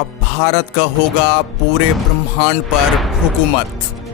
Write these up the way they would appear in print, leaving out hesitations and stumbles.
अब भारत का होगा पूरे ब्रह्मांड पर हुकूमत।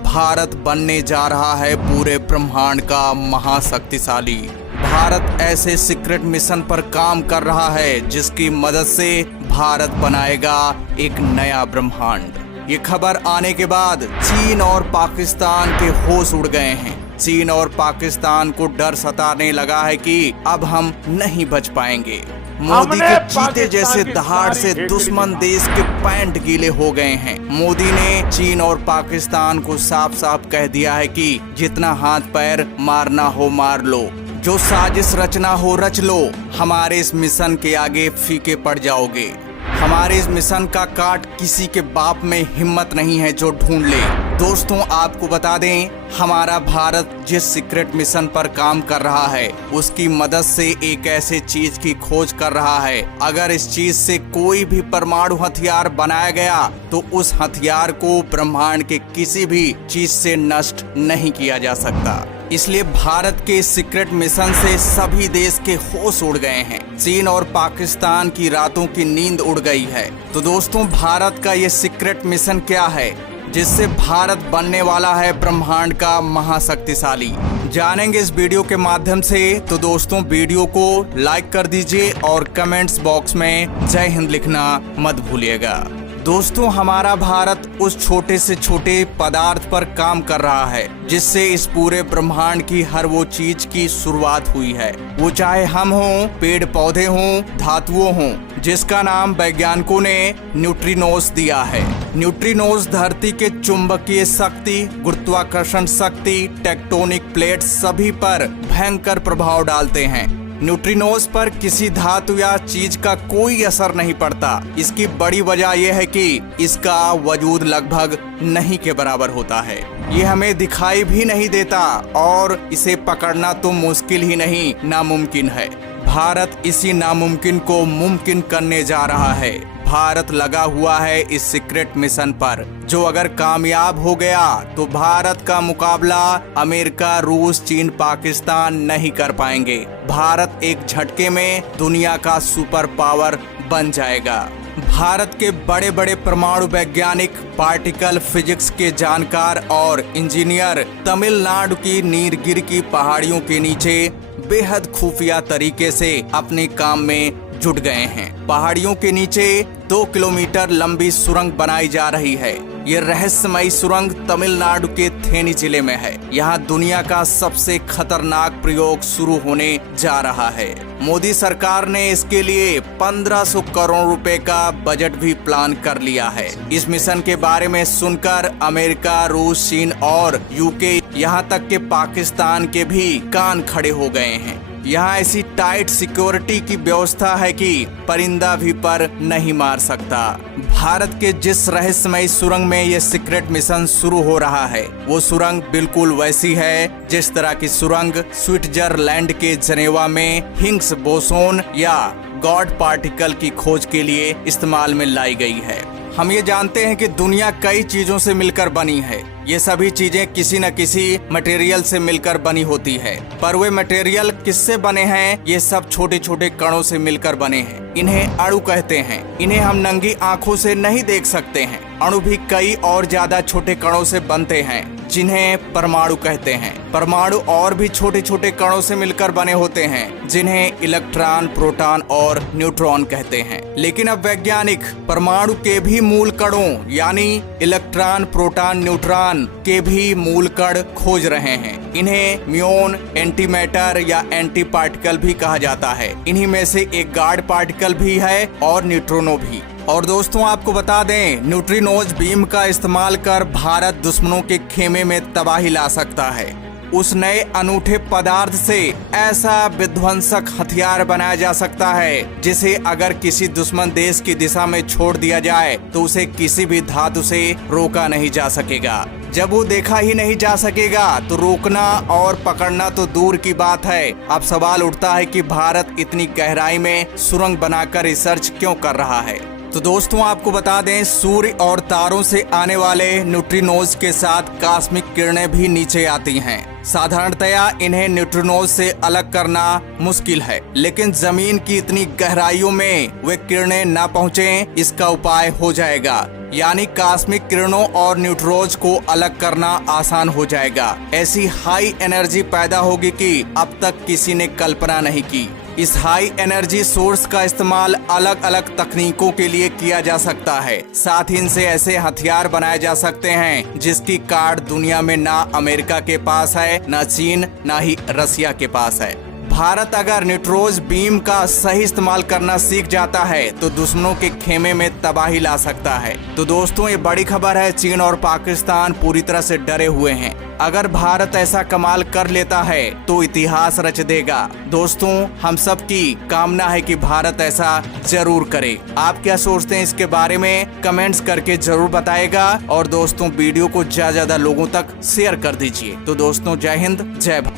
भारत बनने जा रहा है पूरे ब्रह्मांड का महाशक्तिशाली। भारत ऐसे सीक्रेट मिशन पर काम कर रहा है जिसकी मदद से भारत बनाएगा एक नया ब्रह्मांड। ये खबर आने के बाद चीन और पाकिस्तान के होश उड़ गए हैं। चीन और पाकिस्तान को डर सताने लगा है कि अब हम नहीं बच पाएंगे। मोदी के चीते जैसे दहाड़ से दुश्मन देश के पैंट गीले हो गए हैं। मोदी ने चीन और पाकिस्तान को साफ साफ कह दिया है कि जितना हाथ पैर मारना हो मार लो, जो साजिश रचना हो रच लो, हमारे इस मिशन के आगे फीके पड़ जाओगे। हमारे इस मिशन का काट किसी के बाप में हिम्मत नहीं है जो ढूंढ ले। दोस्तों, आपको बता दें, हमारा भारत जिस सीक्रेट मिशन पर काम कर रहा है उसकी मदद से एक ऐसे चीज की खोज कर रहा है। अगर इस चीज से कोई भी परमाणु हथियार बनाया गया तो उस हथियार को ब्रह्मांड के किसी भी चीज से नष्ट नहीं किया जा सकता। इसलिए भारत के सीक्रेट मिशन से सभी देश के होश उड़ गए हैं। चीन और पाकिस्तान की रातों की नींद उड़ गई है। तो दोस्तों, भारत का ये सीक्रेट मिशन क्या है जिससे भारत बनने वाला है ब्रह्मांड का महाशक्तिशाली, जानेंगे इस वीडियो के माध्यम से। तो दोस्तों, वीडियो को लाइक कर दीजिए और कमेंट्स बॉक्स में जय हिंद लिखना मत भूलिएगा। दोस्तों, हमारा भारत उस छोटे से छोटे पदार्थ पर काम कर रहा है जिससे इस पूरे ब्रह्मांड की हर वो चीज की शुरुआत हुई है। वो चाहे हम हों, पेड़ पौधे हों, धातुओं हों, जिसका नाम वैज्ञानिकों ने न्यूट्रिनोस दिया है। न्यूट्रिनोस धरती के चुंबकीय शक्ति, गुरुत्वाकर्षण शक्ति, टेक्टोनिक प्लेट सभी पर भयंकर प्रभाव डालते हैं। न्यूट्रिनोस पर किसी धातु या चीज का कोई असर नहीं पड़ता। इसकी बड़ी वजह यह है कि इसका वजूद लगभग नहीं के बराबर होता है। ये हमें दिखाई भी नहीं देता और इसे पकड़ना तो मुश्किल ही नहीं, नामुमकिन है। भारत इसी नामुमकिन को मुमकिन करने जा रहा है। भारत लगा हुआ है इस सीक्रेट मिशन पर, जो अगर कामयाब हो गया तो भारत का मुकाबला अमेरिका, रूस, चीन, पाकिस्तान नहीं कर पाएंगे। भारत एक झटके में दुनिया का सुपर पावर बन जाएगा। भारत के बड़े बड़े परमाणु वैज्ञानिक, पार्टिकल फिजिक्स के जानकार और इंजीनियर तमिलनाडु की नीलगिरी की पहाड़ियों के नीचे बेहद खुफिया तरीके से अपने काम में जुट गए हैं। पहाड़ियों के नीचे 2 किलोमीटर लंबी सुरंग बनाई जा रही है। ये रहस्यमयी सुरंग तमिलनाडु के थेनी जिले में है। यहाँ दुनिया का सबसे खतरनाक प्रयोग शुरू होने जा रहा है। मोदी सरकार ने इसके लिए 1500 करोड़ रुपए का बजट भी प्लान कर लिया है। इस मिशन के बारे में सुनकर अमेरिका, रूस, चीन और यूके, यहाँ तक के पाकिस्तान के भी कान खड़े हो गए हैं। यहाँ ऐसी टाइट सिक्योरिटी की व्यवस्था है कि परिंदा भी पर नहीं मार सकता। भारत के जिस रहस्यमयी सुरंग में ये सीक्रेट मिशन शुरू हो रहा है वो सुरंग बिल्कुल वैसी है जिस तरह की सुरंग स्विट्जरलैंड के जनेवा में हिग्स बोसोन या गॉड पार्टिकल की खोज के लिए इस्तेमाल में लाई गई है। हम ये जानते हैं कि दुनिया कई चीजों से मिलकर बनी है। ये सभी चीजें किसी न किसी मटेरियल से मिलकर बनी होती है, पर वे मटेरियल किससे बने हैं? ये सब छोटे छोटे कणों से मिलकर बने हैं। इन्हें अणु कहते हैं। इन्हें हम नंगी आंखों से नहीं देख सकते हैं। अणु भी कई और ज्यादा छोटे कणों से बनते हैं जिन्हें परमाणु कहते हैं। परमाणु और भी छोटे छोटे कणों से मिलकर बने होते हैं जिन्हें इलेक्ट्रॉन, प्रोटॉन और न्यूट्रॉन कहते हैं। लेकिन अब वैज्ञानिक परमाणु के भी मूल कणों यानी इलेक्ट्रॉन, प्रोटॉन, न्यूट्रॉन के भी मूल कण खोज रहे हैं। इन्हें म्यून, एंटीमैटर या एंटी पार्टिकल भी कहा जाता है। इन्हीं में से एक गॉड पार्टिकल भी है और न्यूट्रिनो भी। और दोस्तों, आपको बता दें, न्यूट्रिनोज बीम का इस्तेमाल कर भारत दुश्मनों के खेमे में तबाही ला सकता है। उस नए अनूठे पदार्थ से ऐसा विध्वंसक हथियार बनाया जा सकता है जिसे अगर किसी दुश्मन देश की दिशा में छोड़ दिया जाए तो उसे किसी भी धातु से रोका नहीं जा सकेगा। जब वो देखा ही नहीं जा सकेगा तो रोकना और पकड़ना तो दूर की बात है। अब सवाल उठता है कि भारत इतनी गहराई में सुरंग बनाकर रिसर्च क्यों कर रहा है। तो दोस्तों आपको बता दें, सूर्य और तारों से आने वाले न्यूट्रिनोज के साथ कॉस्मिक किरणें भी नीचे आती हैं। साधारणतया इन्हें न्यूट्रिनोज से अलग करना मुश्किल है, लेकिन जमीन की इतनी गहराइयों में वे किरणें न पहुंचे, इसका उपाय हो जाएगा। यानी कॉस्मिक किरणों और न्यूट्रिनोज को अलग करना आसान हो जाएगा। ऐसी हाई एनर्जी पैदा होगी कि अब तक किसी ने कल्पना नहीं की। इस हाई एनर्जी सोर्स का इस्तेमाल अलग अलग तकनीकों के लिए किया जा सकता है। साथ ही इनसे ऐसे हथियार बनाए जा सकते हैं जिसकी कार्ड दुनिया में ना अमेरिका के पास है, ना चीन, ना ही रसिया के पास है। भारत अगर न्यूट्रिनोज बीम का सही इस्तेमाल करना सीख जाता है तो दुश्मनों के खेमे में तबाही ला सकता है। तो दोस्तों ये बड़ी खबर है, चीन और पाकिस्तान पूरी तरह से डरे हुए हैं। अगर भारत ऐसा कमाल कर लेता है तो इतिहास रच देगा। दोस्तों हम सब की कामना है कि भारत ऐसा जरूर करे। आप क्या सोचते हैं इसके बारे में कमेंट्स करके जरूर बताएगा। और दोस्तों वीडियो को ज्यादा लोगों तक शेयर कर दीजिए। तो दोस्तों जय हिंद, जय भारत।